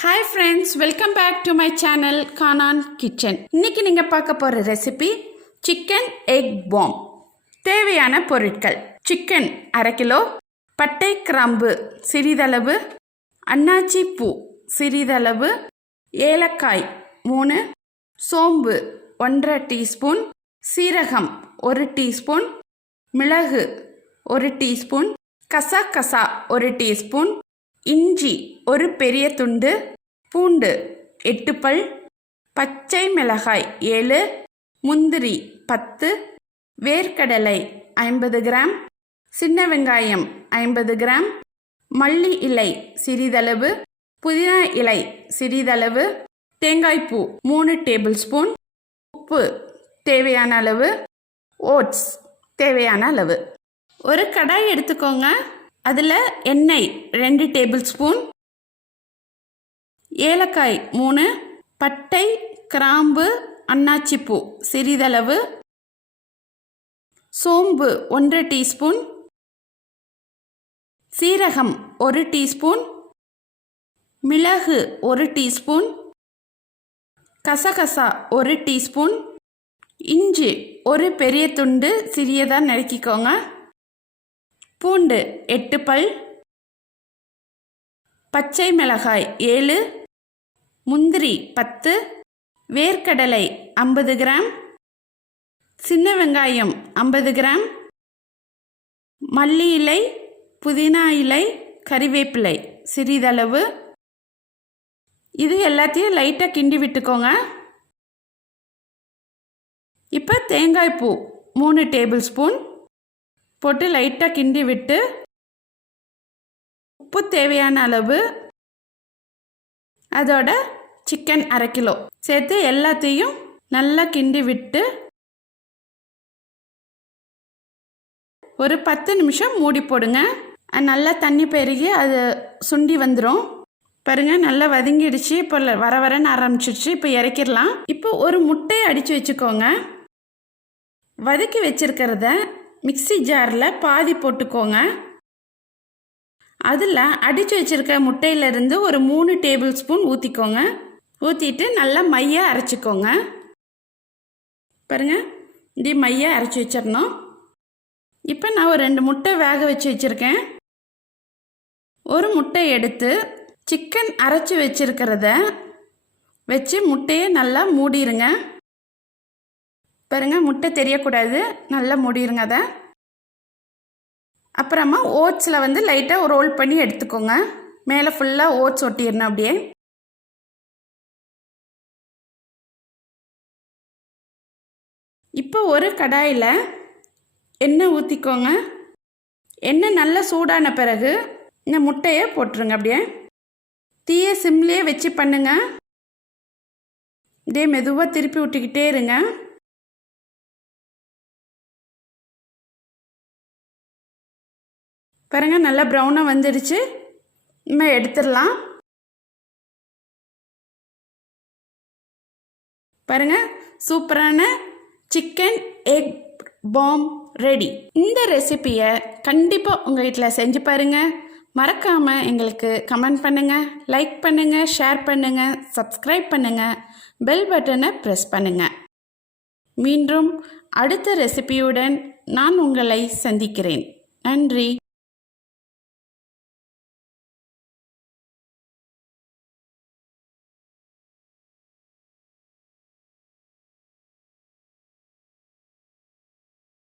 Hi friends, welcome back to my channel Canaan Kitchen. இன்னைக்கு நீங்க பார்க்க போற ரெசிபி சிக்கன் எக் பாம். தேவையான பொருட்கள்: சிக்கன் 1/2 கிலோ, பட்டை கிராம்பு சிறிதளவு, அன்னாச்சி பூ சிறிதளவு, ஏலக்காய் 3, சோம்பு 1/2 டீஸ்பூன், சீரகம் 1 டீஸ்பூன், மிளகு 1 டீஸ்பூன், கசகசா 1 டீஸ்பூன், இஞ்சி 1 பெரிய துண்டு, பூண்டு 8 பல், பச்சை மிளகாய் 7, முந்திரி 10, வேர்க்கடலை 50 கிராம், சின்ன வெங்காயம் 50 கிராம், மல்லி இலை சிறிதளவு, புதினா இலை சிறிதளவு, தேங்காய்ப்பூ 3 டேபிள் ஸ்பூன், உப்பு தேவையான அளவு, ஓட்ஸ் தேவையான அளவு. ஒரு கடாய் எடுத்துக்கோங்க. அதில் எண்ணெய் 2 டேபிள் ஸ்பூன், ஏலக்காய் 3, பட்டை கிராம்பு அன்னாச்சிப்பூ சிறிதளவு, சோம்பு 1 டீஸ்பூன், சீரகம் 1 டீஸ்பூன், மிளகு 1 டீஸ்பூன், கசகசா 1 டீஸ்பூன், இஞ்சி 1 பெரிய துண்டு சிறியதாக நறுக்கிக்கோங்க, பூண்டு 8 பல், பச்சை மிளகாய் 7, முந்திரி 10, வேர்க்கடலை 50 கிராம், சின்ன வெங்காயம் 50 கிராம், மல்லி இலை, புதினா இலை, கறிவேப்பிலை சிறிதளவு. இது எல்லாத்தையும் லைட்டாக கிண்டி விட்டுக்கோங்க. இப்போ தேங்காய்ப்பூ 3 டேபிள் ஸ்பூன் போட்டு லைட்டாக கிண்டி விட்டு, உப்பு தேவையான அளவு, அதோட சிக்கன் 1/2 கிலோ சேர்த்து எல்லாத்தையும் நல்லா கிண்டி விட்டு ஒரு 10 நிமிஷம் மூடி போடுங்க. நல்லா தண்ணி பெருகி அது சுண்டி வந்துடும். பாருங்கள், நல்லா வதங்கிடுச்சு. இப்போ வர வரன்னு ஆரம்பிச்சிடுச்சு. இப்போ இறக்கிடலாம். இப்போ ஒரு முட்டையை அடித்து வச்சுக்கோங்க. வதக்கி வச்சுருக்கிறத மிக்ஸி ஜாரில் பாதி போட்டுக்கோங்க. அதில் அடித்து வச்சுருக்க முட்டையிலேருந்து ஒரு 3 டேபிள் ஸ்பூன் ஊற்றிக்கோங்க. ஊற்றிட்டு நல்லா மையாக அரைச்சிக்கோங்க. பாருங்கள், இப்படி மையாக அரைச்சி வச்சிடணும். இப்போ நான் ஒரு 2 முட்டை வேக வச்சு வச்சுருக்கேன். ஒரு முட்டை எடுத்து சிக்கன் அரைச்சி வச்சுருக்கிறத வச்சு முட்டையை நல்லா மூடிடுங்க. பாருங்கள், முட்டை தெரியக்கூடாது, நல்லா மூடிடுங்க அதை. அப்புறமா ஓட்ஸில் லைட்டாக ரோல் பண்ணி எடுத்துக்கோங்க. மேலே ஃபுல்லாக ஓட்ஸ் ஒட்டிடணும். அப்படியே இப்போ ஒரு கடாயில் எண்ணெய் ஊற்றிக்கோங்க. எண்ணெய் நல்லா சூடான பிறகு இந்த முட்டையை போட்டுருங்க. அப்படியே தீயை சிம்லேயே வச்சு பண்ணுங்க. இதே மெதுவாக திருப்பி விட்டுக்கிட்டே இருங்க. பாருங்கள், நல்லா ப்ரௌனாக வந்துடுச்சு. நம்ம எடுத்துடலாம். பாருங்கள், சூப்பரான சிக்கன் எக் பாம் ரெடி. இந்த ரெசிப்பியை கண்டிப்பாக உங்கள் வீட்டில் செஞ்சு பாருங்கள். மறக்காமல் எங்களுக்கு கமெண்ட் பண்ணுங்கள், லைக் பண்ணுங்கள், ஷேர் பண்ணுங்கள், சப்ஸ்கிரைப் பண்ணுங்கள், பெல் பட்டனை ப்ரெஸ் பண்ணுங்கள். மீண்டும் அடுத்த ரெசிபியுடன் நான் உங்களை சந்திக்கிறேன். நன்றி.